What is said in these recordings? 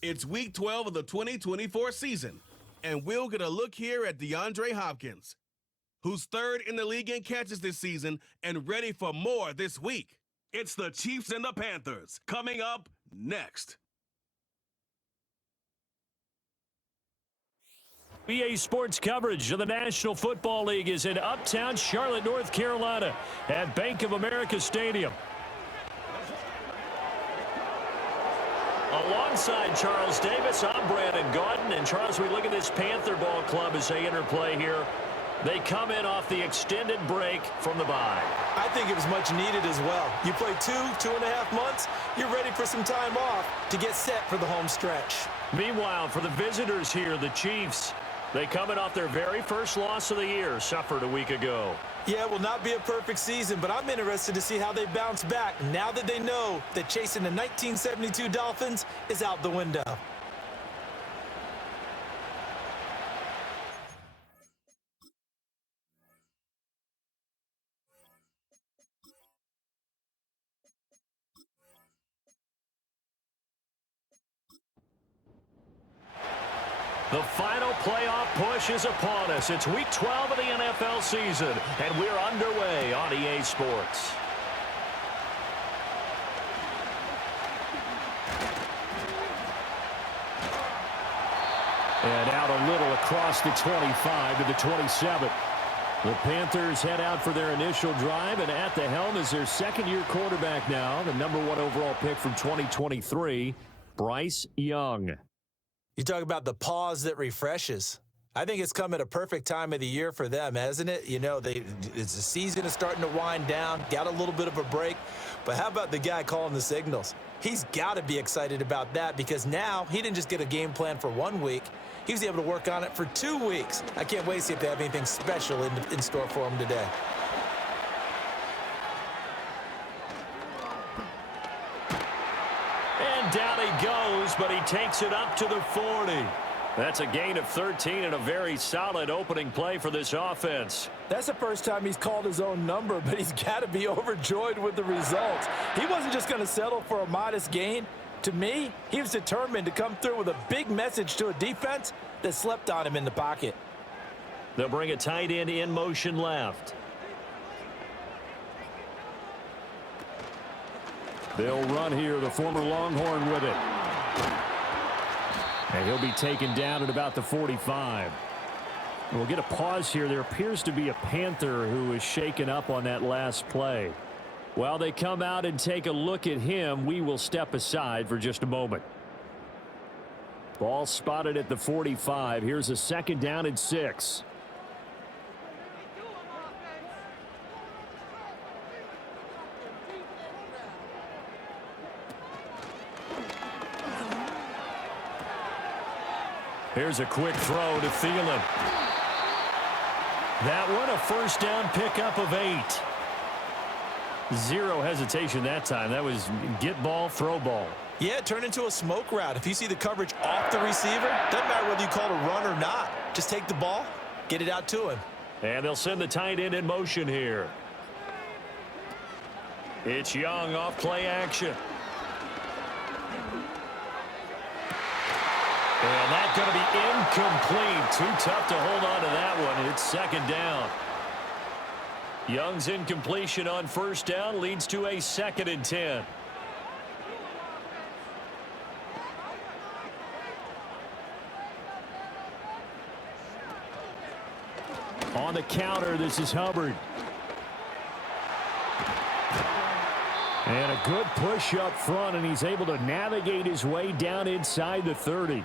It's Week 12 of the 2024 season, and we'll get a look here at DeAndre Hopkins, who's third in the league in catches this season and ready for more this week. It's the Chiefs and the Panthers coming up next. EA Sports coverage of the National Football League is in uptown Charlotte, North Carolina at Bank of America Stadium. Alongside Charles Davis, I'm Brandon Gaudin. And Charles, we look at this Panther ball club as they enter play here. They come in off the extended break from the bye. I think it was much needed as well. You play 2.5 months, you're ready for some time off to get set for the home stretch. Meanwhile, for the visitors here, the Chiefs, they come in off their very first loss of the year, suffered a week ago. Yeah, it will not be a perfect season, but I'm interested to see how they bounce back now that they know that chasing the 1972 Dolphins is out the window. The final playoff push is upon us. It's Week 12 of the NFL season, and we're underway on EA Sports. And out a little across the 25 to the 27. The Panthers head out for their initial drive, and at the helm is their second-year quarterback now, the #1 overall pick from 2023, Bryce Young. You talk about the pause that refreshes. I think it's come at a perfect time of the year for them, hasn't it? You know, it's the season is starting to wind down, got a little bit of a break. But how about the guy calling the signals? He's got to be excited about that because now he didn't just get a game plan for 1 week. He was able to work on it for 2 weeks. I can't wait to see if they have anything special in store for him today. And down he goes, but he takes it up to the 40. That's a gain of 13 and a very solid opening play for this offense. That's the first time he's called his own number, but he's got to be overjoyed with the results. He wasn't just going to settle for a modest gain. To me, he was determined to come through with a big message to a defense that slept on him in the pocket. They'll bring a tight end in motion left. They'll run here, the former Longhorn with it. And he'll be taken down at about the 45. We'll get a pause here. There appears to be a Panther who is shaken up on that last play. While they come out and take a look at him, we will step aside for just a moment. Ball spotted at the 45. Here's a 2nd down and 6. Here's a quick throw to Thielen. That one, a 1st down pickup of 8. Zero hesitation that time. That was get ball, throw ball. Yeah, it turned into a smoke route. If you see the coverage off the receiver, doesn't matter whether you call it a run or not. Just take the ball, get it out to him. And they'll send the tight end in motion here. It's Young off play action. And that's going to be incomplete. Too tough to hold on to that one. It's 2nd down. Young's incompletion on 1st down leads to a 2nd and 10. On the counter, this is Hubbard. And a good push up front, and he's able to navigate his way down inside the 30.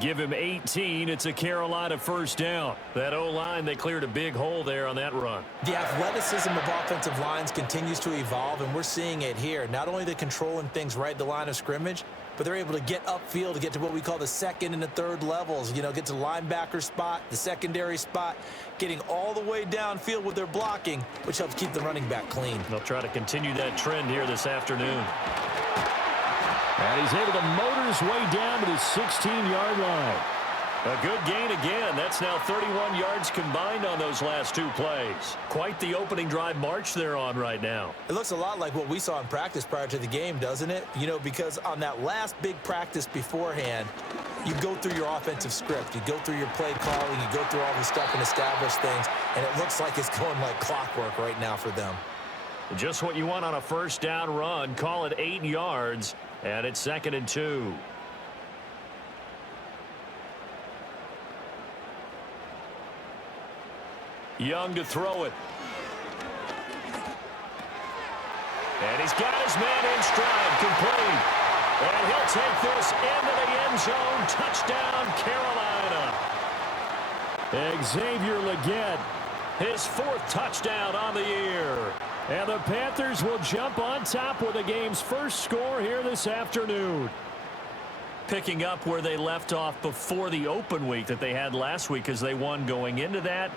Give him 18. It's a Carolina 1st down. That O-line, they cleared a big hole there on that run. The athleticism of offensive lines continues to evolve, and we're seeing it here. Not only are they controlling things right at the line of scrimmage, but they're able to get upfield to get to what we call the 2nd and the 3rd levels. You know, get to the linebacker spot, the secondary spot, getting all the way downfield with their blocking, which helps keep the running back clean. They'll try to continue that trend here this afternoon. And he's able to motor his way down to the 16-yard line. A good gain again. That's now 31 yards combined on those last two plays. Quite the opening drive march they're on right now. It looks a lot like what we saw in practice prior to the game, doesn't it? You know, because on that last big practice beforehand, you go through your offensive script. You go through your play calling. You go through all the stuff and establish things. And it looks like it's going like clockwork right now for them. Just what you want on a first down run. Call it 8 yards. And it's 2nd and 2. Young to throw it. And he's got his man in stride, complete. And he'll take this into the end zone. Touchdown, Carolina. Xavier Legette, his 4th touchdown on the year. And the Panthers will jump on top with the game's first score here this afternoon. Picking up where they left off before the open week that they had last week, as they won going into that,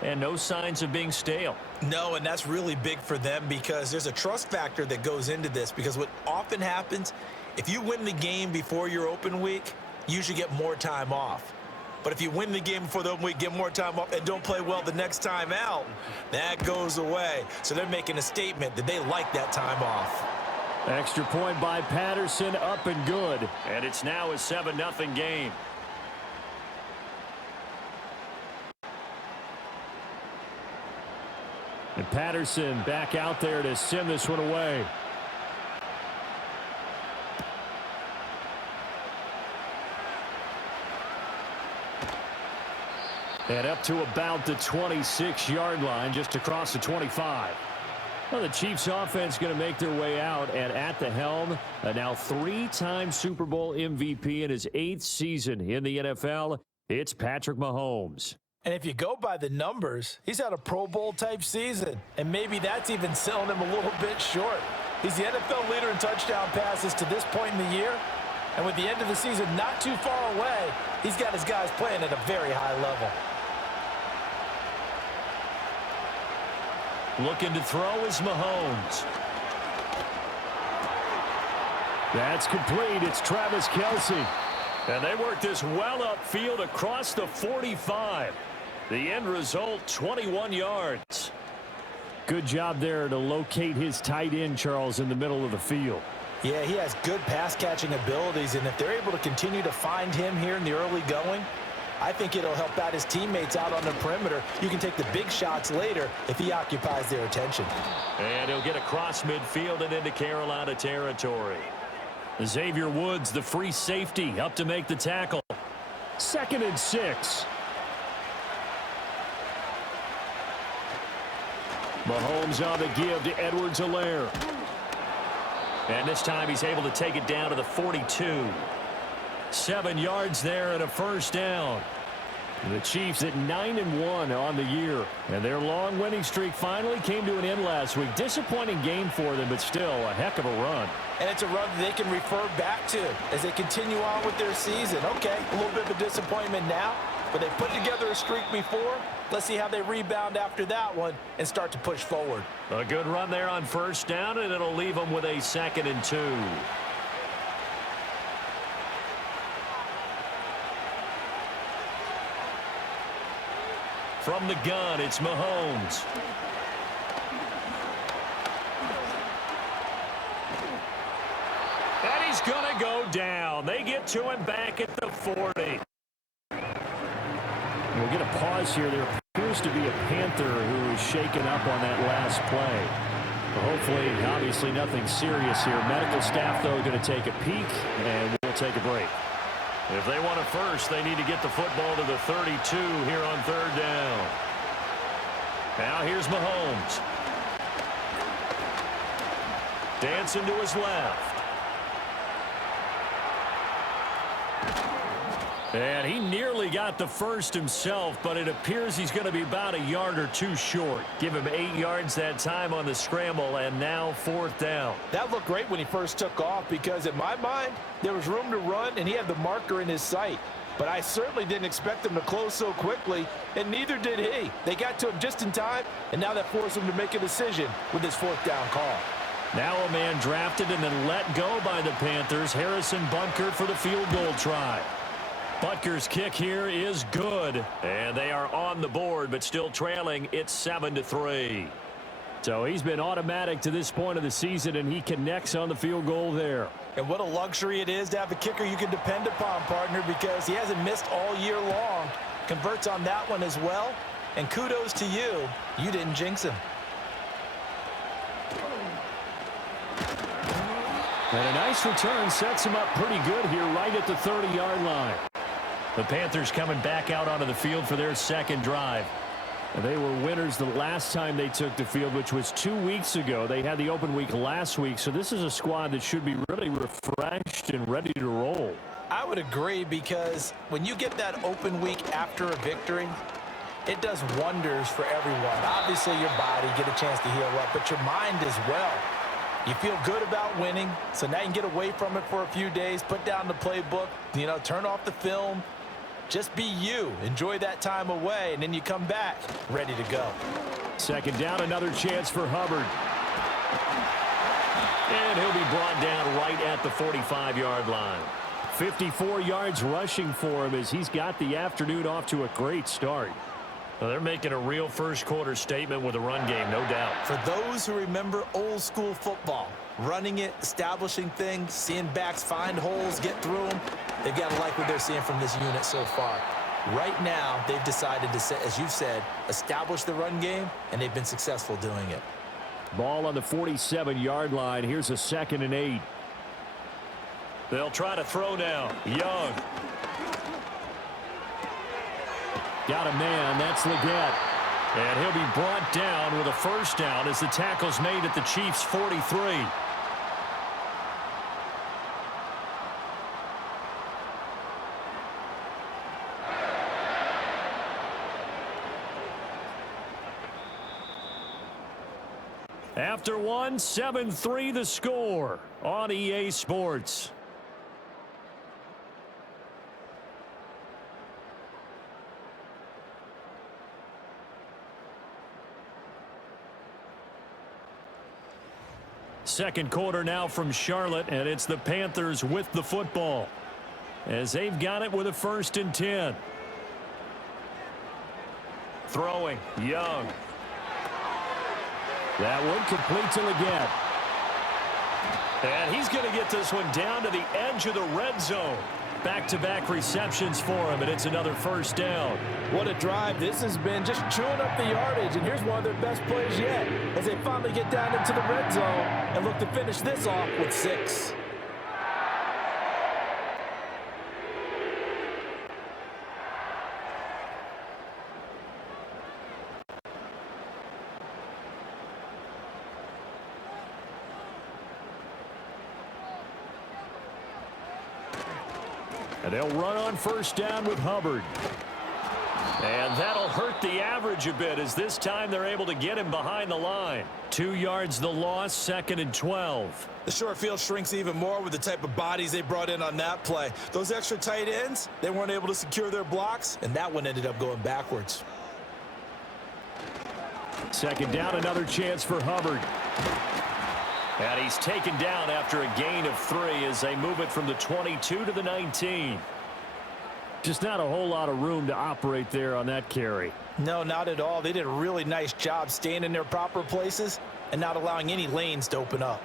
and no signs of being stale. No, and that's really big for them because there's a trust factor that goes into this, because what often happens, if you win the game before your open week, you usually get more time off. But if you win the game before the open week, get more time off, and don't play well the next time out, that goes away. So they're making a statement that they like that time off. Extra point by Patterson, up and good. And it's now a 7-0 game. And Patterson back out there to send this one away. And up to about the 26-yard line, just across the 25. Well, the Chiefs offense going to make their way out, and at the helm, a now 3-time Super Bowl MVP in his 8th season in the NFL, it's Patrick Mahomes. And if you go by the numbers, he's had a Pro Bowl-type season, and maybe that's even selling him a little bit short. He's the NFL leader in touchdown passes to this point in the year, and with the end of the season not too far away, he's got his guys playing at a very high level. Looking to throw is Mahomes. That's complete. It's Travis Kelce. And they work this well upfield across the 45. The end result, 21 yards. Good job there to locate his tight end, Charles, in the middle of the field. Yeah, he has good pass-catching abilities, and if they're able to continue to find him here in the early going, I think it'll help out his teammates out on the perimeter. You can take the big shots later if he occupies their attention. And he'll get across midfield and into Carolina territory. Xavier Woods, the free safety, up to make the tackle. 2nd and 6. Mahomes on the give to Edwards-Helaire. And this time he's able to take it down to the 42. 7 yards there and a first down. The Chiefs at 9-1 on the year. And their long winning streak finally came to an end last week. Disappointing game for them, but still a heck of a run. And it's a run that they can refer back to as they continue on with their season. Okay, a little bit of a disappointment now, but they put together a streak before. Let's see how they rebound after that one and start to push forward. A good run there on first down, and it'll leave them with a 2nd and 2. From the gun, it's Mahomes. And he's going to go down. They get to him back at the 40. We'll get a pause here. There appears to be a Panther who is shaken up on that last play. But hopefully, obviously, nothing serious here. Medical staff, though, going to take a peek, and we'll take a break. If they want it first, they need to get the football to the 32 here on 3rd down. Now here's Mahomes. Dancing to his left. And he nearly got the first himself, but it appears he's going to be about a yard or two short. Give him 8 yards that time on the scramble, and now 4th down. That looked great when he first took off because, in my mind, there was room to run, and he had the marker in his sight. But I certainly didn't expect him to close so quickly, and neither did he. They got to him just in time, and now that forced him to make a decision with his 4th down call. Now a man drafted and then let go by the Panthers. Harrison Bunker for the field goal try. Butker's kick here is good. And they are on the board, but still trailing. It's 7-3. So he's been automatic to this point of the season, and he connects on the field goal there. And what a luxury it is to have a kicker you can depend upon, partner, because he hasn't missed all year long. Converts on that one as well. And kudos to you. You didn't jinx him. And a nice return sets him up pretty good here right at the 30-yard line. The Panthers coming back out onto the field for their second drive. They were winners the last time they took the field, which was 2 weeks ago. They had the open week last week, so this is a squad that should be really refreshed and ready to roll. I would agree, because when you get that open week after a victory, it does wonders for everyone. Obviously, your body get a chance to heal up, but your mind as well. You feel good about winning, so now you can get away from it for a few days, put down the playbook, turn off the film. Just be you. Enjoy that time away, and then you come back ready to go. Second down, another chance for Hubbard. And he'll be brought down right at the 45-yard line. 54 yards rushing for him as he's got the afternoon off to a great start. Well, they're making a real first-quarter statement with a run game, no doubt. For those who remember old-school football, running it, establishing things, seeing backs find holes, get through them, they've got to like what they're seeing from this unit so far. Right now, they've decided to, as you said, establish the run game, and they've been successful doing it. Ball on the 47-yard line. Here's a 2nd and 8. They'll try to throw now. Young. Got a man. That's Leggett. And he'll be brought down with a first down as the tackle's made at the Chiefs' 43. After one, 7-3 the score on EA Sports. Second quarter now from Charlotte, and it's the Panthers with the football as they've got it with a 1st and 10. Throwing, Young. That one complete to Leggett. And he's going to get this one down to the edge of the red zone. Back-to-back receptions for him, and it's another first down. What a drive. This has been just chewing up the yardage, and here's one of their best plays yet as they finally get down into the red zone and look to finish this off with 6. And they'll run on first down with Hubbard. And that'll hurt the average a bit as this time they're able to get him behind the line. 2 yards the loss, 2nd and 12. The short field shrinks even more with the type of bodies they brought in on that play. Those extra tight ends, they weren't able to secure their blocks, and that one ended up going backwards. Second down, another chance for Hubbard. And he's taken down after a gain of 3 as they move it from the 22 to the 19. Just not a whole lot of room to operate there on that carry. No, not at all. They did a really nice job staying in their proper places and not allowing any lanes to open up.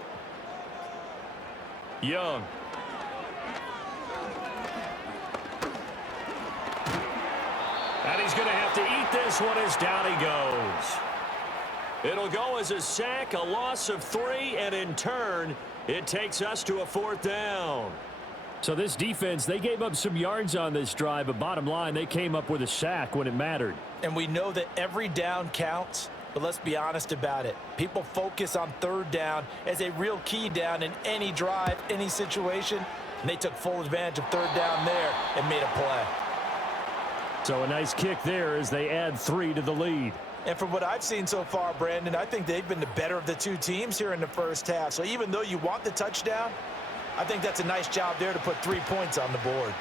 Young. And he's going to have to eat this one as down he goes. It'll go as a sack, a loss of 3, and in turn, it takes us to a 4th down. So this defense, they gave up some yards on this drive, but bottom line, they came up with a sack when it mattered. And we know that every down counts, but let's be honest about it. People focus on 3rd down as a real key down in any drive, any situation, and they took full advantage of 3rd down there and made a play. So a nice kick there as they add 3 to the lead. And from what I've seen so far, Brandon, I think they've been the better of the two teams here in the first half. So even though you want the touchdown, I think that's a nice job there to put 3 points on the board.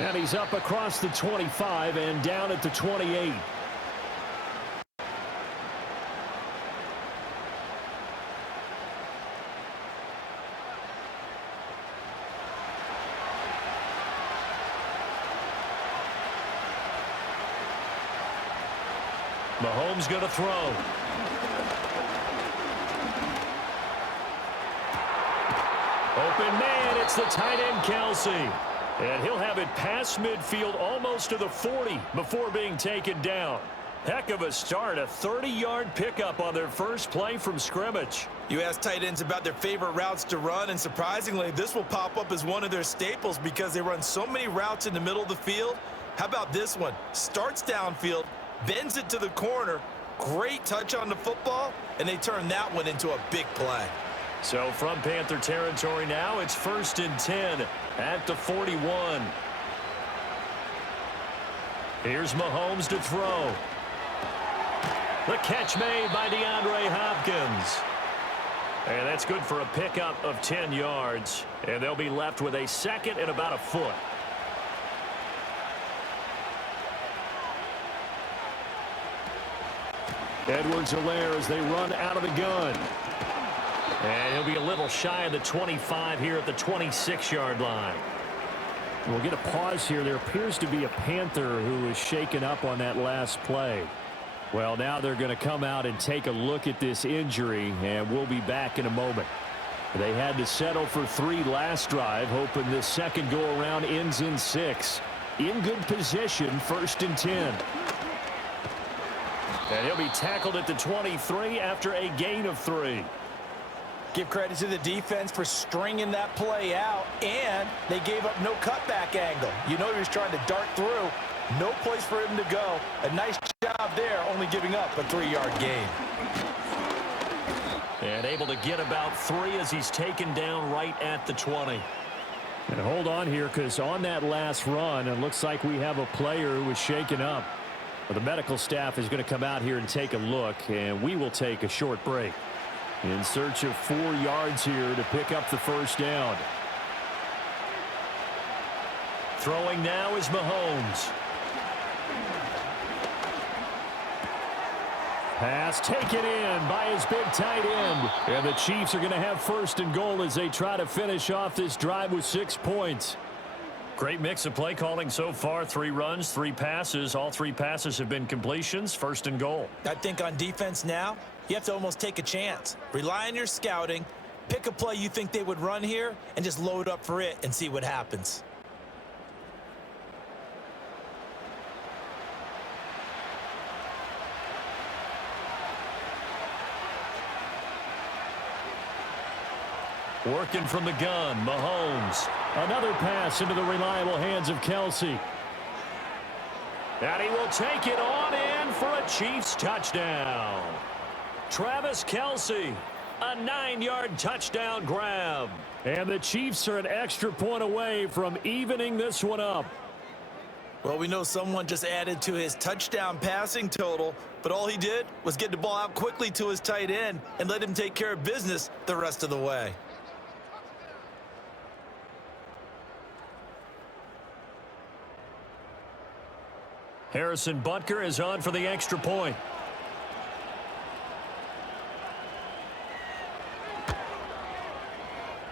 And he's up across the 25 and down at the 28. Mahomes going to throw. Open man, it's the tight end, Kelsey. And he'll have it past midfield almost to the 40 before being taken down. Heck of a start, a 30-yard pickup on their first play from scrimmage. You ask tight ends about their favorite routes to run, and surprisingly, this will pop up as one of their staples because they run so many routes in the middle of the field. How about this one? Starts downfield, bends it to the corner, great touch on the football, and they turn that one into a big play. So from Panther territory now, it's 1st and 10 at the 41. Here's Mahomes to throw. The catch made by DeAndre Hopkins. And that's good for a pickup of 10 yards. And they'll be left with a 2nd and about a foot. Edwards-Helaire as they run out of the gun. And he'll be a little shy of the 25 here at the 26-yard line. We'll get a pause here. There appears to be a Panther who is shaken up on that last play. Well, now they're going to come out and take a look at this injury, and we'll be back in a moment. They had to settle for 3 last drive, hoping this second go-around ends in 6. In good position, 1st and 10. And he'll be tackled at the 23 after a gain of 3. Give credit to the defense for stringing that play out, and they gave up no cutback angle. You know he was trying to dart through. No place for him to go. A nice job there, only giving up a 3-yard gain. And able to get about 3 as he's taken down right at the 20. And hold on here, because on that last run, it looks like we have a player who was shaken up. Well, the medical staff is going to come out here and take a look, and we will take a short break. In search of 4 yards here to pick up the first down. Throwing now is Mahomes. Pass taken in by his big tight end. And the Chiefs are going to have 1st and goal as they try to finish off this drive with 6 points. Great mix of play calling so far. 3 runs, 3 passes. All 3 passes have been completions. 1st and goal. I think on defense now, you have to almost take a chance. Rely on your scouting. Pick a play you think they would run here and just load up for it and see what happens. Working from the gun, Mahomes. Another pass into the reliable hands of Kelsey. And he will take it on in for a Chiefs touchdown. Travis Kelsey, a 9-yard touchdown grab. And the Chiefs are an extra point away from evening this one up. Well, we know someone just added to his touchdown passing total, but all he did was get the ball out quickly to his tight end and let him take care of business the rest of the way. Harrison Butker is on for the extra point.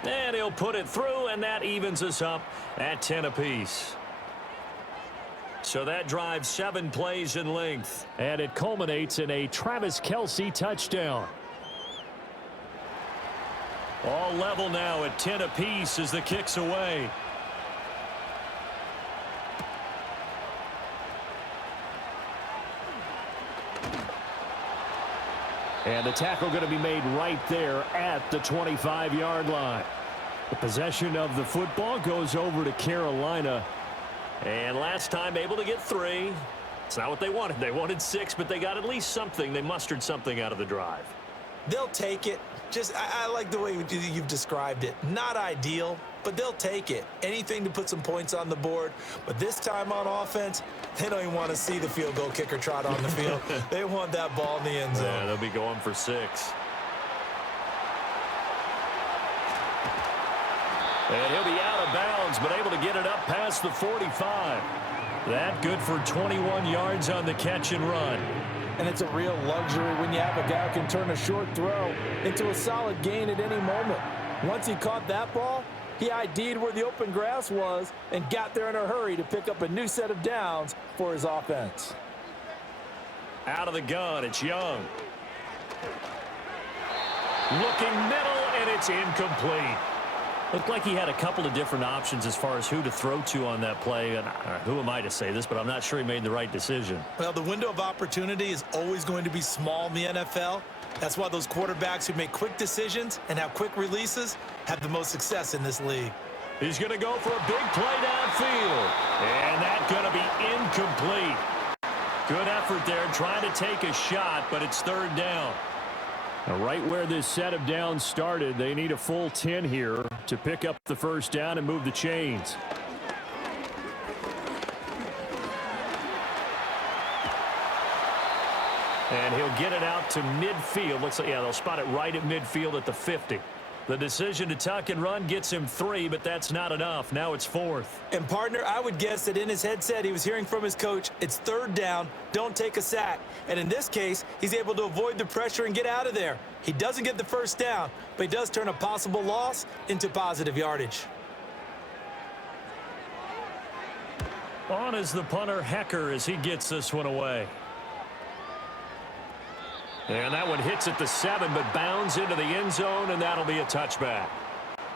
And he'll put it through, and that evens us up at 10 apiece. So that drives 7 plays in length. And it culminates in a Travis Kelsey touchdown. All level now at 10 apiece as the kick's away. And the tackle going to be made right there at the 25-yard line. The possession of the football goes over to Carolina. And last time able to get 3. It's not what they wanted. They wanted 6, but they got at least something. They mustered something out of the drive. They'll take it. I like the way you've described it. Not ideal, but they'll take it. Anything to put some points on the board. But this time on offense, they don't even want to see the field goal kicker trot on the field. They want that ball in the end zone. Yeah, they'll be going for 6. And he'll be out of bounds, but able to get it up past the 45. That good for 21 yards on the catch and run. And it's a real luxury when you have a guy who can turn a short throw into a solid gain at any moment. Once he caught that ball, he ID'd where the open grass was and got there in a hurry to pick up a new set of downs for his offense. Out of the gun, it's Young. Looking middle, and it's incomplete. Looked like he had a couple of different options as far as who to throw to on that play. And who am I to say this, but I'm not sure he made the right decision. Well, the window of opportunity is always going to be small in the NFL. That's why those quarterbacks who make quick decisions and have quick releases have the most success in this league. He's going to go for a big play downfield. And that's going to be incomplete. Good effort there, trying to take a shot, but it's third down. Now, right where this set of downs started, they need a full 10 here to pick up the first down and move the chains. And he'll get it out to midfield. Looks like, yeah, they'll spot it right at midfield at the 50. The decision to tuck and run gets him 3, but that's not enough. Now it's 4th. And, partner, I would guess that in his headset he was hearing from his coach, it's third down, don't take a sack. And in this case, he's able to avoid the pressure and get out of there. He doesn't get the first down, but he does turn a possible loss into positive yardage. On is the punter, Hecker, as he gets this one away. And that one hits at the 7, but bounds into the end zone, and that'll be a touchback.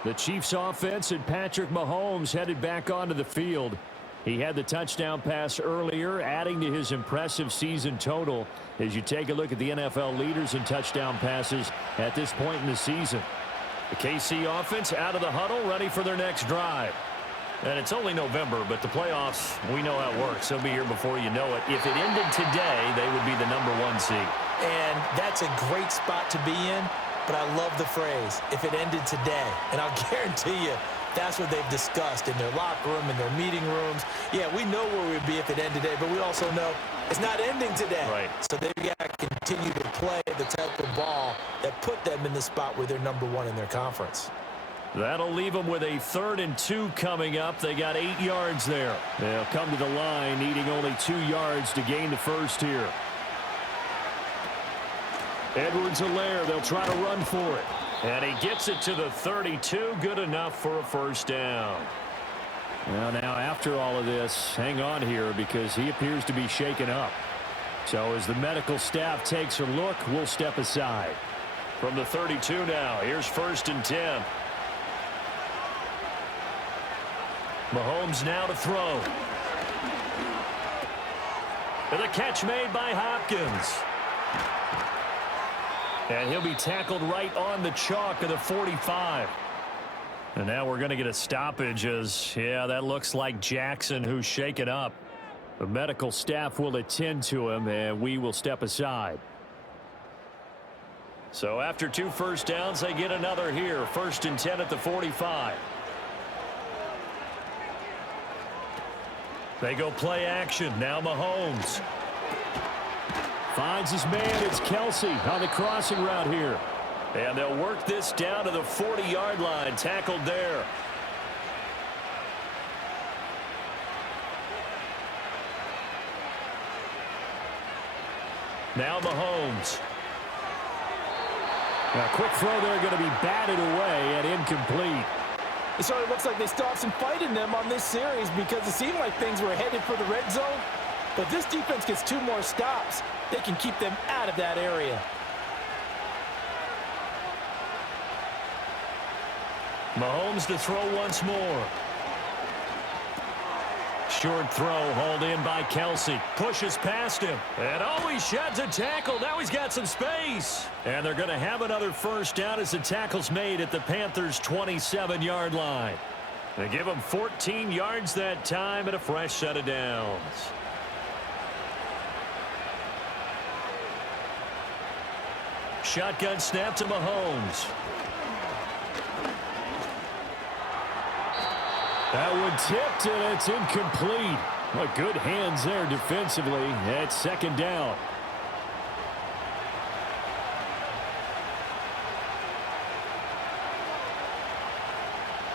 The Chiefs offense and Patrick Mahomes headed back onto the field. He had the touchdown pass earlier, adding to his impressive season total as you take a look at the NFL leaders in touchdown passes at this point in the season. The KC offense out of the huddle, ready for their next drive. And it's only November, but the playoffs, we know how it works. They'll be here before you know it. If it ended today, they would be the #1 seed. And that's a great spot to be in, but I love the phrase, if it ended today. And I'll guarantee you, that's what they've discussed in their locker room, in their meeting rooms. Yeah, we know where we'd be if it ended today, but we also know it's not ending today. Right. So they've got to continue to play the type of ball that put them in the spot where they're #1 in their conference. That'll leave them with a 3rd and 2 coming up. They got 8 yards there. They'll come to the line, needing only 2 yards to gain the first here. Edwards-Helaire, they'll try to run for it. And he gets it to the 32, good enough for a first down. Well, now after all of this, hang on here because he appears to be shaken up. So as the medical staff takes a look, we'll step aside. From the 32 now, here's 1st and 10. Mahomes now to throw. And the catch made by Hopkins. And he'll be tackled right on the chalk of the 45. And now we're going to get a stoppage as, yeah, that looks like Jackson who's shaken up. The medical staff will attend to him, and we will step aside. So after 2 first downs, they get another here. 1st and 10 at the 45. They go play action. Now Mahomes. Finds his man. It's Kelsey on the crossing route here. And they'll work this down to the 40-yard line. Tackled there. Now Mahomes. Now quick throw there, going to be batted away and incomplete. It sort of looks like they still have some fight in them on this series because it seemed like things were headed for the red zone. But this defense gets 2 more stops. They can keep them out of that area. Mahomes to throw once more. Short throw hauled in by Kelsey. Pushes past him. And he sheds a tackle. Now he's got some space. And they're going to have another first down as the tackle's made at the Panthers' 27-yard line. They give him 14 yards that time and a fresh set of downs. Shotgun snap to Mahomes. That one tipped, and it's incomplete. Well, good hands there defensively. It's 2nd down.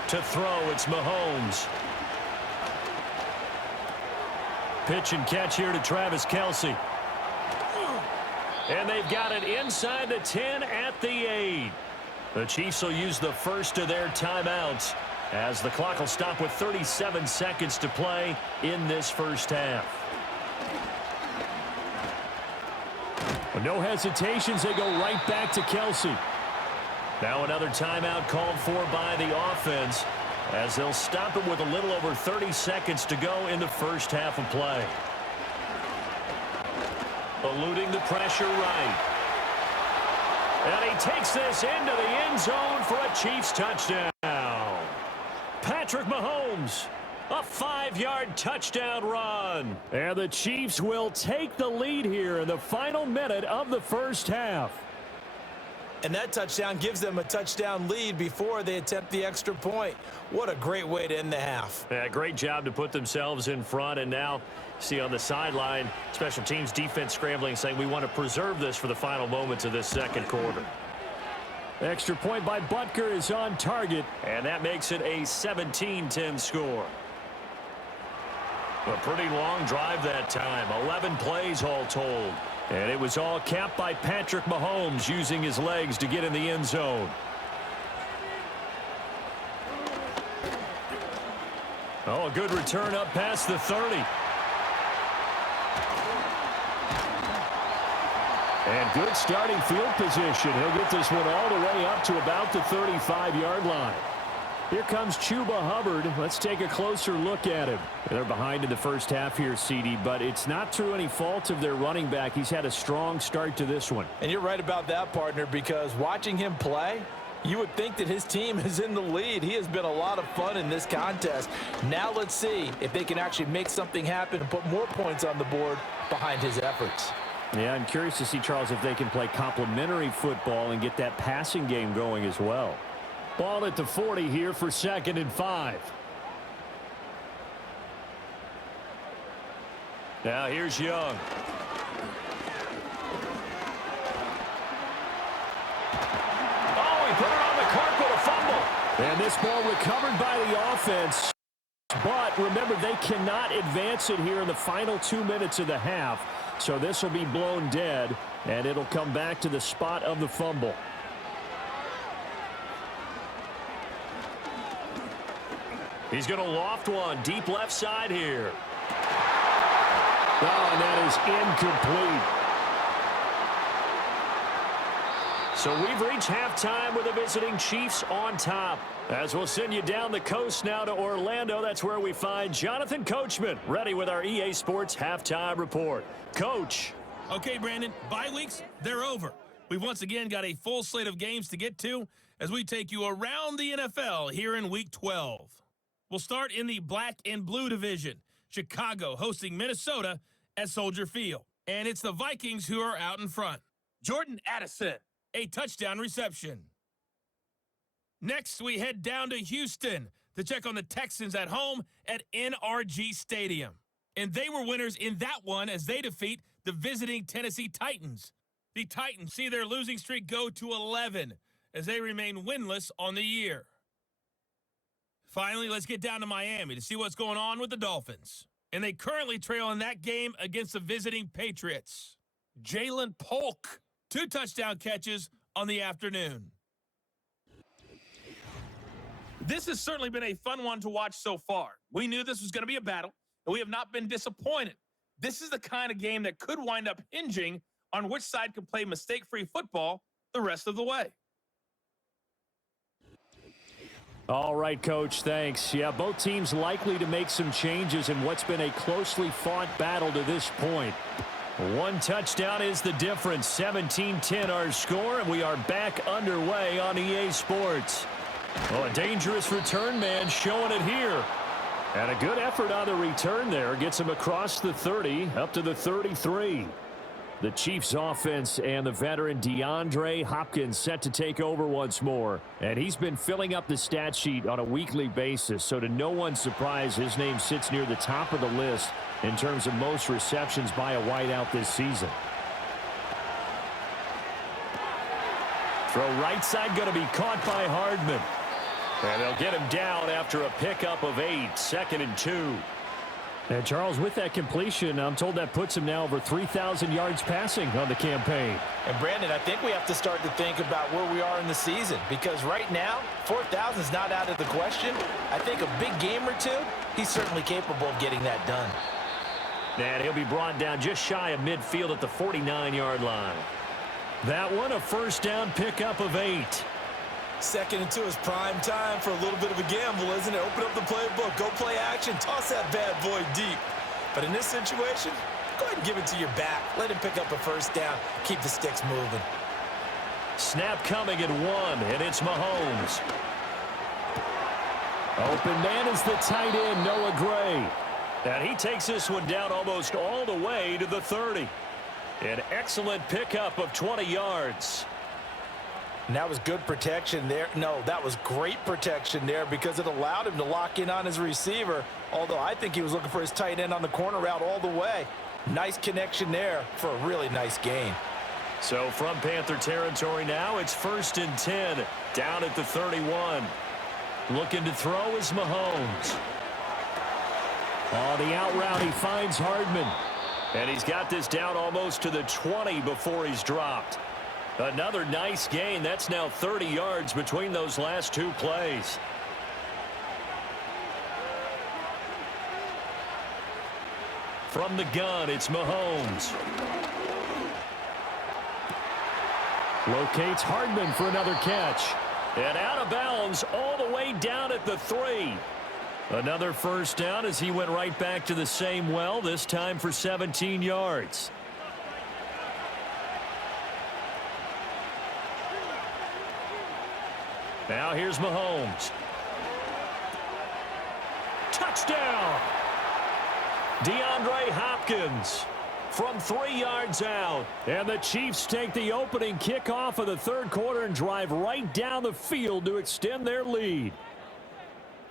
To throw, it's Mahomes. Pitch and catch here to Travis Kelsey. And they've got it inside the 10 at the 8. The Chiefs will use the first of their timeouts as the clock will stop with 37 seconds to play in this first half. No hesitations. They go right back to Kelsey. Now another timeout called for by the offense as they'll stop it with a little over 30 seconds to go in the first half of play. Eluding the pressure right. And he takes this into the end zone for a Chiefs touchdown. Patrick Mahomes, a 5-yard touchdown run. And the Chiefs will take the lead here in the final minute of the first half. And that touchdown gives them a touchdown lead before they attempt the extra point. What a great way to end the half. Yeah, great job to put themselves in front. And now, see on the sideline, special teams defense scrambling, saying we want to preserve this for the final moments of this second quarter. Extra point by Butker is on target, and that makes it a 17-10 score. A pretty long drive that time, 11 plays all told. And it was all capped by Patrick Mahomes using his legs to get in the end zone. Oh, a good return up past the 30. And good starting field position. He'll get this one all the way up to about the 35-yard line. Here comes Chuba Hubbard. Let's take a closer look at him. They're behind in the first half here, CD, but it's not through any fault of their running back. He's had a strong start to this one. And you're right about that, partner, because watching him play, you would think that his team is in the lead. He has been a lot of fun in this contest. Now let's see if they can actually make something happen and put more points on the board behind his efforts. Yeah, I'm curious to see, Charles, if they can play complementary football and get that passing game going as well. Ball at the 40 here for 2nd and 5. Now here's Young. Oh, he put it on the carpet, a fumble. And this ball recovered by the offense. But remember, they cannot advance it here in the final 2 minutes of the half. So this will be blown dead, and it'll come back to the spot of the fumble. He's going to loft one deep left side here. Oh, and that is incomplete. So we've reached halftime with the visiting Chiefs on top. As we'll send you down the coast now to Orlando, that's where we find Jonathan Coachman, ready with our EA Sports Halftime Report. Coach. Okay, Brandon, bye weeks, they're over. We've once again got a full slate of games to get to as we take you around the NFL here in Week 12. We'll start in the black and blue division. Chicago hosting Minnesota at Soldier Field. And it's the Vikings who are out in front. Jordan Addison, a touchdown reception. Next, we head down to Houston to check on the Texans at home at NRG Stadium. And they were winners in that one as they defeat the visiting Tennessee Titans. The Titans see their losing streak go to 11 as they remain winless on the year. Finally, let's get down to Miami to see what's going on with the Dolphins. And they currently trail in that game against the visiting Patriots. Jalen Polk, 2 touchdown catches on the afternoon. This has certainly been a fun one to watch so far. We knew this was going to be a battle, and we have not been disappointed. This is the kind of game that could wind up hinging on which side can play mistake-free football the rest of the way. All right, Coach, thanks. Yeah, both teams likely to make some changes in what's been a closely fought battle to this point. 1 touchdown is the difference. 17-10 our score, and we are back underway on EA Sports. Oh, a dangerous return man showing it here. And a good effort on the return there. Gets him across the 30, up to the 33. The Chiefs offense and the veteran DeAndre Hopkins set to take over once more. And he's been filling up the stat sheet on a weekly basis. So to no one's surprise, his name sits near the top of the list in terms of most receptions by a wideout this season. Throw right side going to be caught by Hardman. And they'll get him down after a pickup of 8, 2nd and 2. And Charles, with that completion, I'm told that puts him now over 3,000 yards passing on the campaign. And Brandon, I think we have to start to think about where we are in the season, because right now, 4,000 is not out of the question. I think a big game or two, he's certainly capable of getting that done. And he'll be brought down just shy of midfield at the 49-yard line. That one, a first down pickup of 8. Second into his prime time for a little bit of a gamble, isn't it? Open up the playbook, go play action, toss that bad boy deep. But in this situation, go ahead and give it to your back. Let him pick up a first down. Keep the sticks moving. Snap coming at 1, and it's Mahomes. Open man is the tight end, Noah Gray. And he takes this one down almost all the way to the 30. An excellent pickup of 20 yards. And that was good protection there. No, that was great protection there because it allowed him to lock in on his receiver, although I think he was looking for his tight end on the corner route all the way. Nice connection there for a really nice gain. So from Panther territory now, it's 1st and 10, down at the 31. Looking to throw is Mahomes. On the out route, he finds Hardman. And he's got this down almost to the 20 before he's dropped. Another nice gain. That's now 30 yards between those last 2 plays. From the gun, it's Mahomes. Locates Hardman for another catch. And out of bounds all the way down at the 3. Another first down as he went right back to the same well, this time for 17 yards. Now here's Mahomes. Touchdown! DeAndre Hopkins from 3 yards out. And the Chiefs take the opening kickoff of the third quarter and drive right down the field to extend their lead.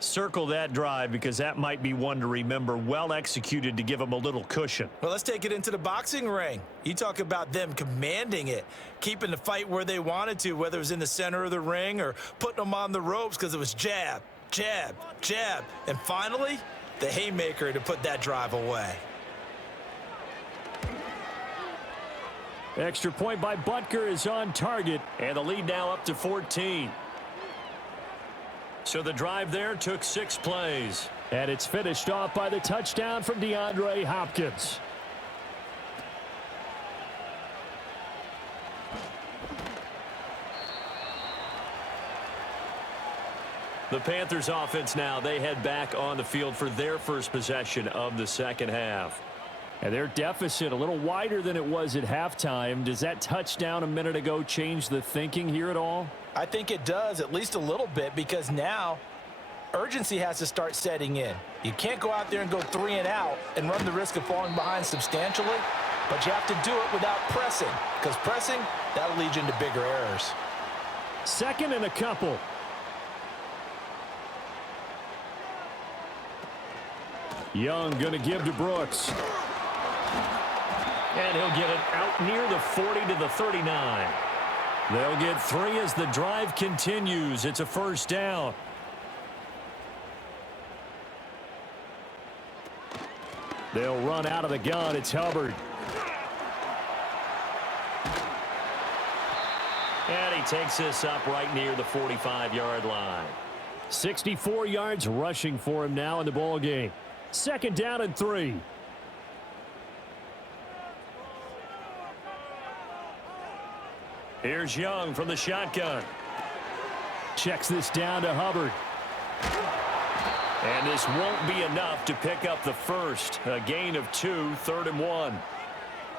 Circle that drive because that might be one to remember. Well executed to give them a little cushion. Well, let's take it into the boxing ring. You talk about them commanding it, keeping the fight where they wanted to, whether it was in the center of the ring or putting them on the ropes because it was jab, jab, jab. And finally, the haymaker to put that drive away. Extra point by Butker is on target, and the lead now up to 14. So the drive there took 6 plays. And it's finished off by the touchdown from DeAndre Hopkins. The Panthers offense now, they head back on the field for their first possession of the second half. And their deficit a little wider than it was at halftime. Does that touchdown a minute ago change the thinking here at all? I think it does, at least a little bit, because now urgency has to start setting in. You can't go out there and go 3 and out and run the risk of falling behind substantially, but you have to do it without pressing, because pressing, that'll lead you into bigger errors. 2nd and a couple. Young going to give to Brooks. And he'll get it out near the 40 to the 39. They'll get 3 as the drive continues. It's a first down. They'll run out of the gun. It's Hubbard. And he takes this up right near the 45-yard line. 64 yards rushing for him now in the ball game. 2nd down and 3. Here's Young from the shotgun. Checks this down to Hubbard. And this won't be enough to pick up the first. A gain of 2, 3rd and 1.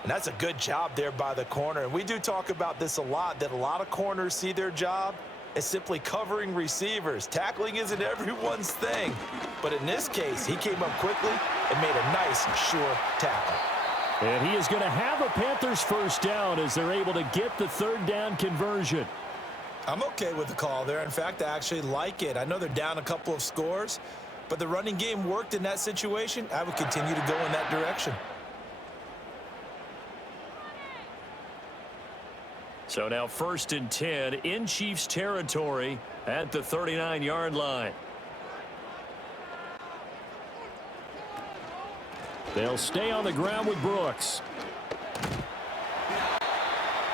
And that's a good job there by the corner. And we do talk about this a lot, that a lot of corners see their job as simply covering receivers. Tackling isn't everyone's thing. But in this case, he came up quickly and made a nice, sure tackle. And he is going to have a Panthers first down as they're able to get the 3rd down conversion. I'm okay with the call there. In fact, I actually like it. I know they're down a couple of scores, but the running game worked in that situation. I would continue to go in that direction. So now 1st and 10 in Chiefs territory at the 39-yard line. They'll stay on the ground with Brooks.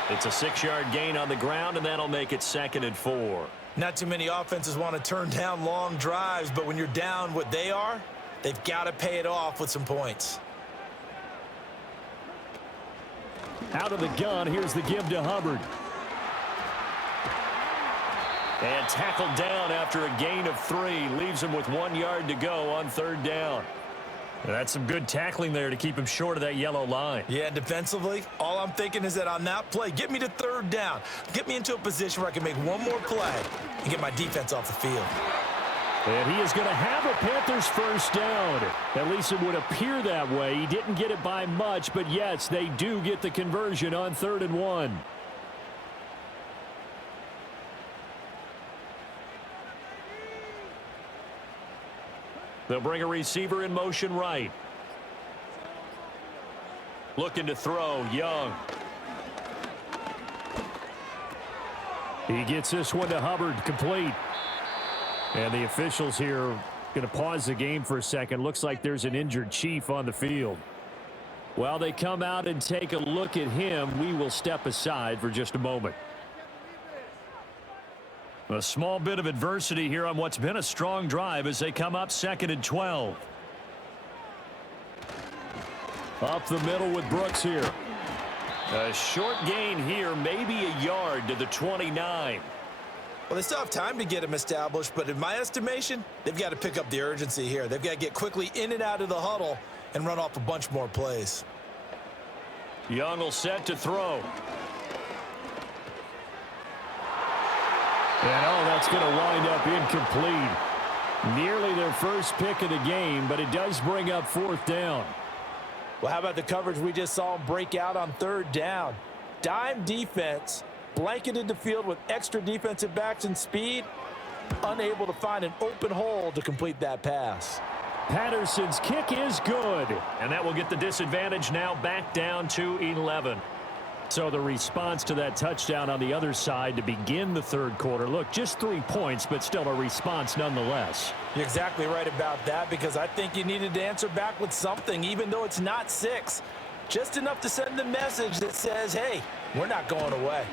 It's a 6-yard gain on the ground, and that'll make it 2nd and 4. Not too many offenses want to turn down long drives, but when you're down what they are, they've got to pay it off with some points. Out of the gun, here's the give to Hubbard. And tackled down after a gain of 3. Leaves him with 1 yard to go on 3rd down. That's some good tackling there to keep him short of that yellow line. Yeah, defensively, all I'm thinking is that on that play, get me to 3rd down. Get me into a position where I can make one more play and get my defense off the field. And he is going to have a Panthers 1st down. At least it would appear that way. He didn't get it by much, but yes, they do get the conversion on 3rd and 1. They'll bring a receiver in motion right. Looking to throw, Young. He gets this one to Hubbard, complete. And the officials here going to pause the game for a second. Looks like there's an injured Chief on the field. While they come out and take a look at him, we will step aside for just a moment. A small bit of adversity here on what's been a strong drive as they come up 2nd and 12. Up the middle with Brooks here. A short gain here, maybe a yard to the 29. Well, they still have time to get him established, but in my estimation, they've got to pick up the urgency here. They've got to get quickly in and out of the huddle and run off a bunch more plays. Young will set to throw. And that's going to wind up incomplete. Nearly their first pick of the game, but it does bring up 4th down. Well, how about the coverage we just saw him break out on 3rd down? Dime defense, blanketed the field with extra defensive backs and speed, unable to find an open hole to complete that pass. Patterson's kick is good, and that will get the disadvantage now back down to 11. So the response to that touchdown on the other side to begin the 3rd quarter. Look, just 3 points, but still a response nonetheless. You're exactly right about that, because I think you needed to answer back with something, even though it's not 6. Just enough to send the message that says, hey, we're not going away.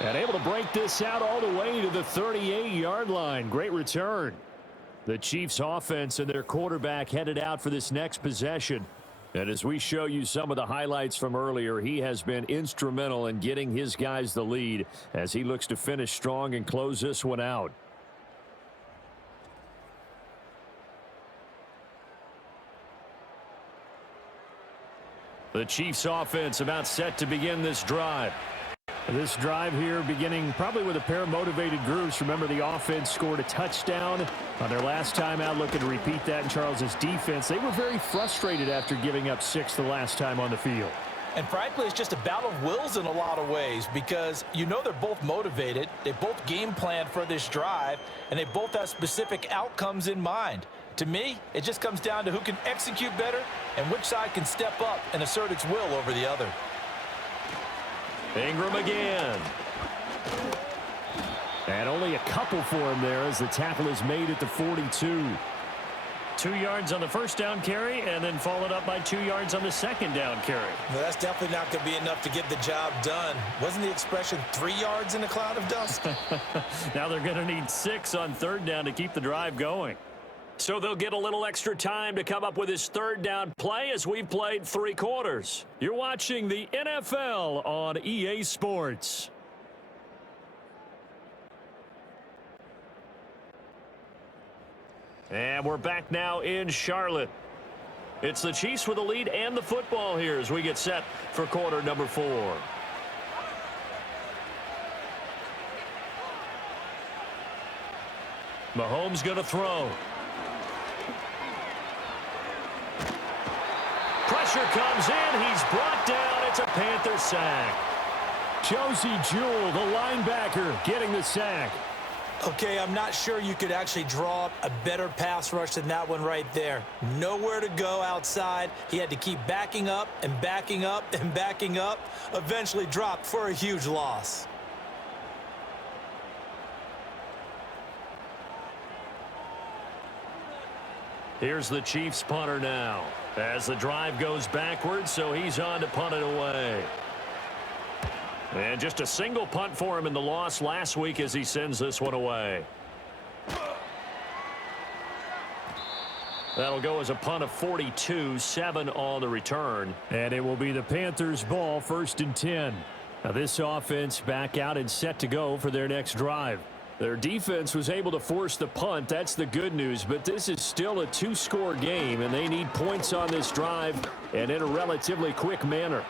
And able to break this out all the way to the 38-yard line. Great return. The Chiefs offense and their quarterback headed out for this next possession. And as we show you some of the highlights from earlier, he has been instrumental in getting his guys the lead as he looks to finish strong and close this one out. The Chiefs offense about set to begin this drive. This drive here beginning probably with a pair of motivated groups. Remember, the offense scored a touchdown on their last time out, looking to repeat that in Charles's defense. They were very frustrated after giving up 6 the last time on the field. And frankly, it's just a battle of wills in a lot of ways, because you know they're both motivated, they both game plan for this drive, and they both have specific outcomes in mind. To me, it just comes down to who can execute better and which side can step up and assert its will over the other. Ingram again. And only a couple for him there as the tackle is made at the 42. 2 yards on the first down carry, and then followed up by 2 yards on the second down carry. Well, that's definitely not going to be enough to get the job done. Wasn't the expression 3 yards in a cloud of dust? Now they're going to need 6 on 3rd down to keep the drive going. So they'll get a little extra time to come up with his 3rd down play as we've played 3 quarters. You're watching the NFL on EA Sports. And we're back now in Charlotte. It's the Chiefs with the lead and the football here as we get set for quarter number 4. Mahomes going to throw. Pressure comes in. He's brought down. It's a Panther sack. Josie Jewell, the linebacker, getting the sack. Okay, I'm not sure you could actually draw up a better pass rush than that one right there. Nowhere to go outside. He had to keep backing up and backing up and backing up. Eventually dropped for a huge loss. Here's the Chiefs punter now as the drive goes backwards, so he's on to punt it away. And just a single punt for him in the loss last week as he sends this one away. That'll go as a punt of 42, 7 on the return. And it will be the Panthers' ball, 1st and 10. Now this offense back out and set to go for their next drive. Their defense was able to force the punt. That's the good news, but this is still a 2-score game, and they need points on this drive and in a relatively quick manner.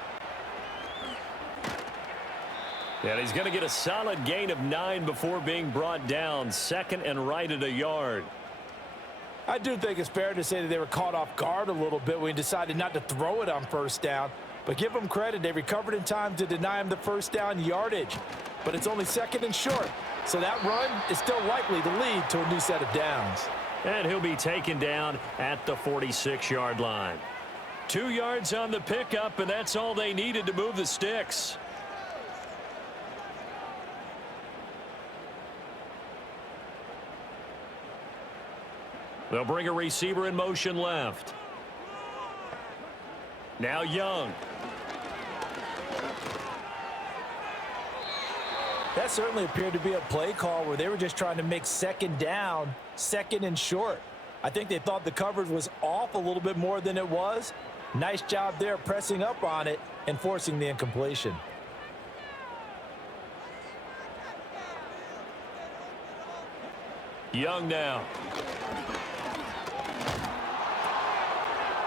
And he's going to get a solid gain of 9 before being brought down. 2nd and right at a yard. I do think it's fair to say that they were caught off guard a little bit when he decided not to throw it on 1st down. But give them credit. They recovered in time to deny him the 1st down yardage. But it's only 2nd and short. So that run is still likely to lead to a new set of downs. And he'll be taken down at the 46-yard line. 2 yards on the pickup, and that's all they needed to move the sticks. They'll bring a receiver in motion left. Now Young. That certainly appeared to be a play call where they were just trying to make 2nd down, 2nd and short. I think they thought the coverage was off a little bit more than it was. Nice job there pressing up on it and forcing the incompletion. Young now.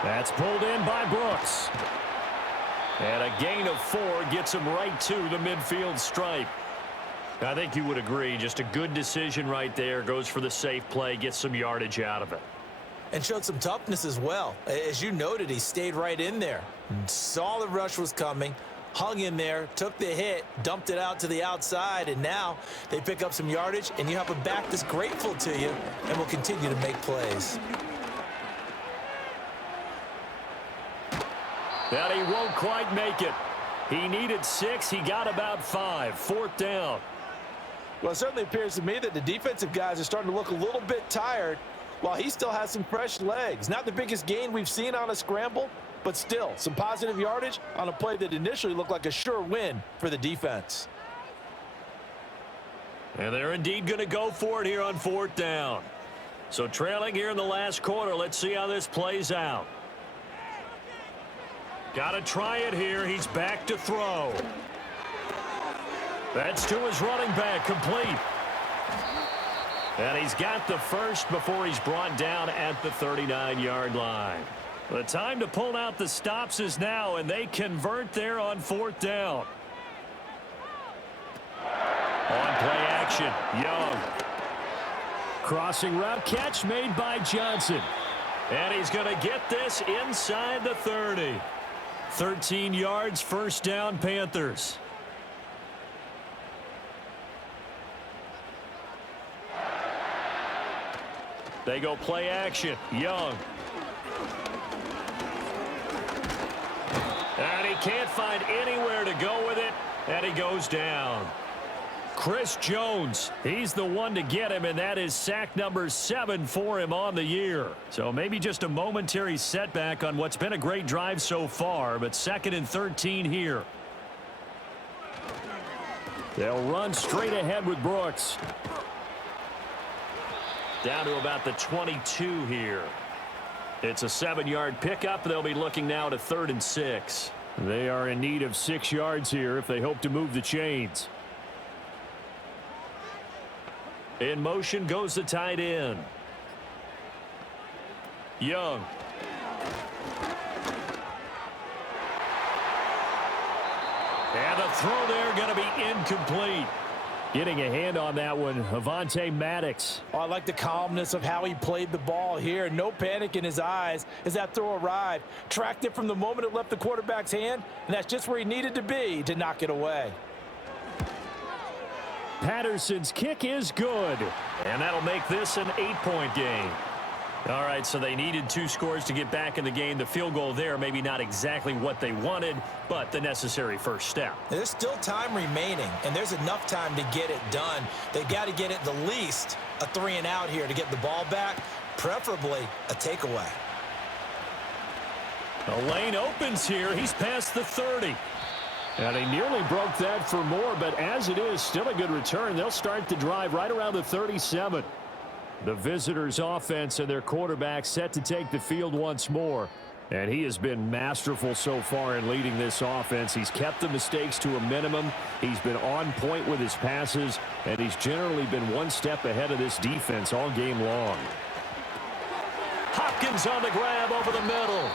That's pulled in by Brooks. And a gain of 4 gets him right to the midfield stripe. I think you would agree, just a good decision right there. Goes for the safe play, gets some yardage out of it. And showed some toughness as well. As you noted, he stayed right in there. Saw the rush was coming, hung in there, took the hit, dumped it out to the outside, and now they pick up some yardage, and you have a back that's grateful to you and will continue to make plays. That he won't quite make it. He needed 6. He got about 5. 4th down. Well, it certainly appears to me that the defensive guys are starting to look a little bit tired while he still has some fresh legs. Not the biggest gain we've seen on a scramble, but still some positive yardage on a play that initially looked like a sure win for the defense. And they're indeed going to go for it here on 4th down. So trailing here in the last quarter. Let's see how this plays out. Got to try it here. He's back to throw. That's to his running back, complete. And he's got the first before he's brought down at the 39-yard line. The time to pull out the stops is now, and they convert there on 4th down. On play action, Young. Crossing route catch made by Johnson. And he's going to get this inside the 30. 13 yards, 1st down, Panthers. They go play action. Young. And he can't find anywhere to go with it, and he goes down. Chris Jones, he's the one to get him, and that is sack number 7 for him on the year. So maybe just a momentary setback on what's been a great drive so far, but 2nd and 13 here. They'll run straight ahead with Brooks. Down to about the 22 here. It's a 7-yard pickup. They'll be looking now to 3rd and 6. They are in need of 6 yards here if they hope to move the chains. In motion goes the tight end. Young. And the throw there going to be incomplete. Getting a hand on that one, Avonte Maddox. Oh, I like the calmness of how he played the ball here. No panic in his eyes as that throw arrived. Tracked it from the moment it left the quarterback's hand, and that's just where he needed to be to knock it away. Patterson's kick is good, and that'll make this an 8-point game. All right, so they needed 2 scores to get back in the game. The field goal there, maybe not exactly what they wanted, but the necessary first step. There's still time remaining, and there's enough time to get it done. They got to get at the least a 3-and-out here to get the ball back, preferably a takeaway. The lane opens here. He's past the 30. And he nearly broke that for more, but as it is, still a good return. They'll start the drive right around the 37. The visitors' offense and their quarterback set to take the field once more. And he has been masterful so far in leading this offense. He's kept the mistakes to a minimum. He's been on point with his passes. And he's generally been one step ahead of this defense all game long. Hopkins on the grab over the middle.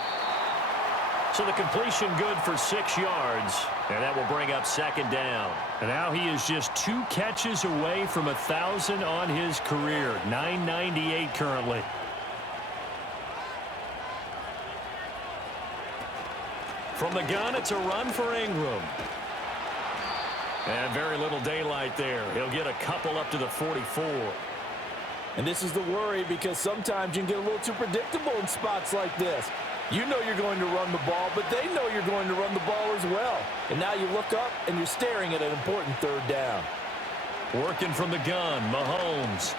So the completion good for 6 yards. And that will bring up second down. And now he is just 2 catches away from 1,000 on his career. 998 currently. From the gun, it's a run for Ingram. And very little daylight there. He'll get a couple up to the 44. And this is the worry, because sometimes you can get a little too predictable in spots like this. You know you're going to run the ball, but they know you're going to run the ball as well. And now you look up and you're staring at an important third down. Working from the gun, Mahomes.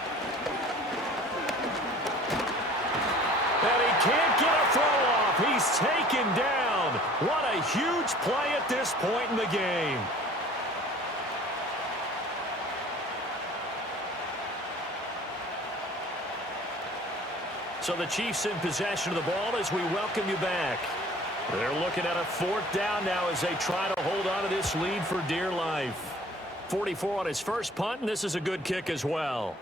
And he can't get a throw off. He's taken down. What a huge play at this point in the game. So the Chiefs in possession of the ball as we welcome you back. They're looking at a 4th down now as they try to hold on to this lead for dear life. 44 on his first punt, and this is a good kick as well.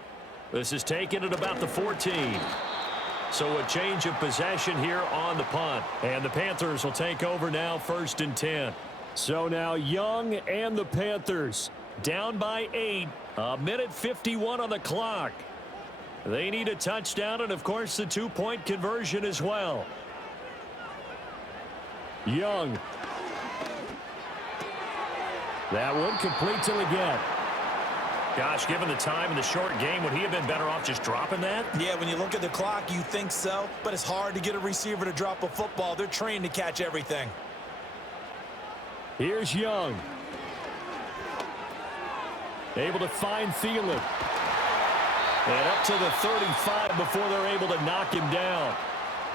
This is taken at about the 14. So a change of possession here on the punt. And the Panthers will take over now, 1st and 10. So now Young and the Panthers down by 8. 1:51 on the clock. They need a touchdown and, of course, the 2-point conversion as well. Young. That one complete till again. Gosh, given the time in the short game, would he have been better off just dropping that? Yeah, when you look at the clock, you think so. But it's hard to get a receiver to drop a football. They're trained to catch everything. Here's Young. Able to find Thielen. And up to the 35 before they're able to knock him down.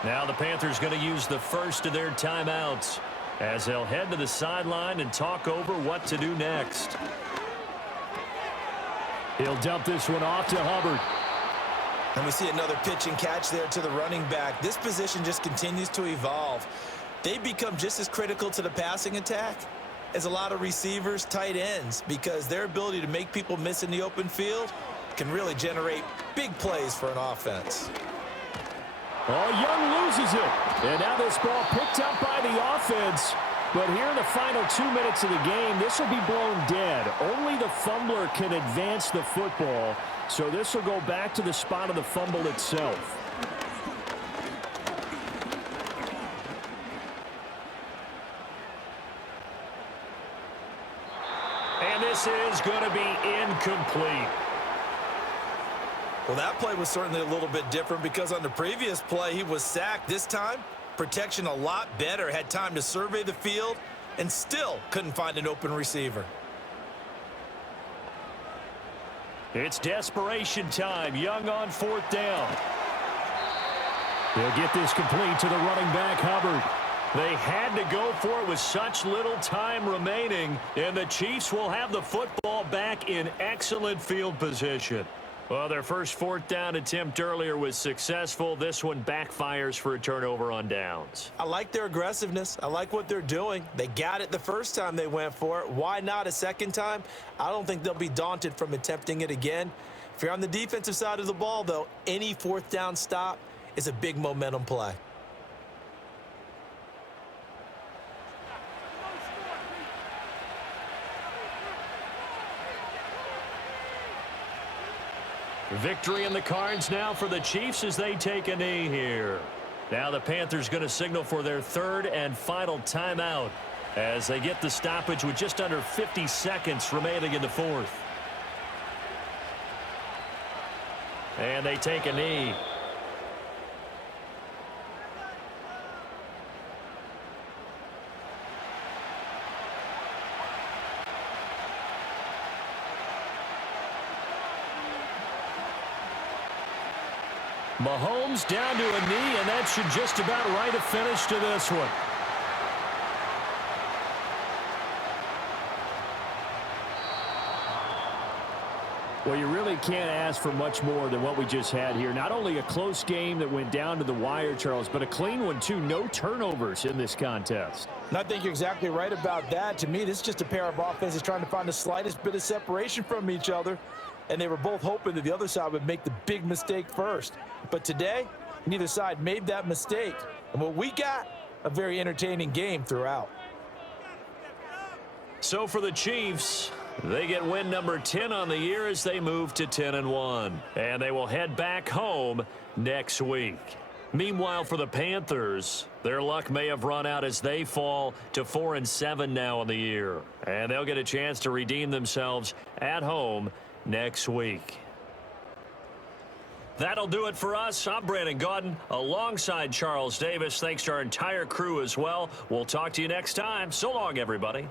Now the Panthers going to use the first of their timeouts as they'll head to the sideline and talk over what to do next. He'll dump this one off to Hubbard. And we see another pitch and catch there to the running back. This position just continues to evolve. They become just as critical to the passing attack as a lot of receivers, tight ends, because their ability to make people miss in the open field can really generate big plays for an offense. Oh, Young loses it. And now this ball picked up by the offense. But here in the final 2 minutes of the game, this will be blown dead. Only the fumbler can advance the football. So this will go back to the spot of the fumble itself. And this is going to be incomplete. Well, that play was certainly a little bit different because on the previous play, he was sacked. This time, protection a lot better. Had time to survey the field and still couldn't find an open receiver. It's desperation time. Young on 4th down. They'll get this complete to the running back, Hubbard. They had to go for it with such little time remaining, and the Chiefs will have the football back in excellent field position. Well, their first 4th down attempt earlier was successful. This one backfires for a turnover on downs. I like their aggressiveness. I like what they're doing. They got it the first time they went for it. Why not a second time? I don't think they'll be daunted from attempting it again. If you're on the defensive side of the ball, though, any 4th down stop is a big momentum play. Victory in the cards now for the Chiefs as they take a knee here. Now the Panthers going to signal for their 3rd and final timeout as they get the stoppage with just under 50 seconds remaining in the 4th. And they take a knee. Mahomes down to a knee, and that should just about write a finish to this one. Well, you really can't ask for much more than what we just had here. Not only a close game that went down to the wire, Charles, but a clean one, too. No turnovers in this contest. And I think you're exactly right about that. To me, this is just a pair of offenses trying to find the slightest bit of separation from each other. And they were both hoping that the other side would make the big mistake first. But today, neither side made that mistake. And what we got, a very entertaining game throughout. So for the Chiefs, they get win number 10 on the year as they move to 10-1. And they will head back home next week. Meanwhile, for the Panthers, their luck may have run out as they fall to 4-7 now on the year. And they'll get a chance to redeem themselves at home next week. That'll do it for us. I'm Brandon Gaudin alongside Charles Davis. Thanks to our entire crew as well. We'll talk to you next time. So long, everybody.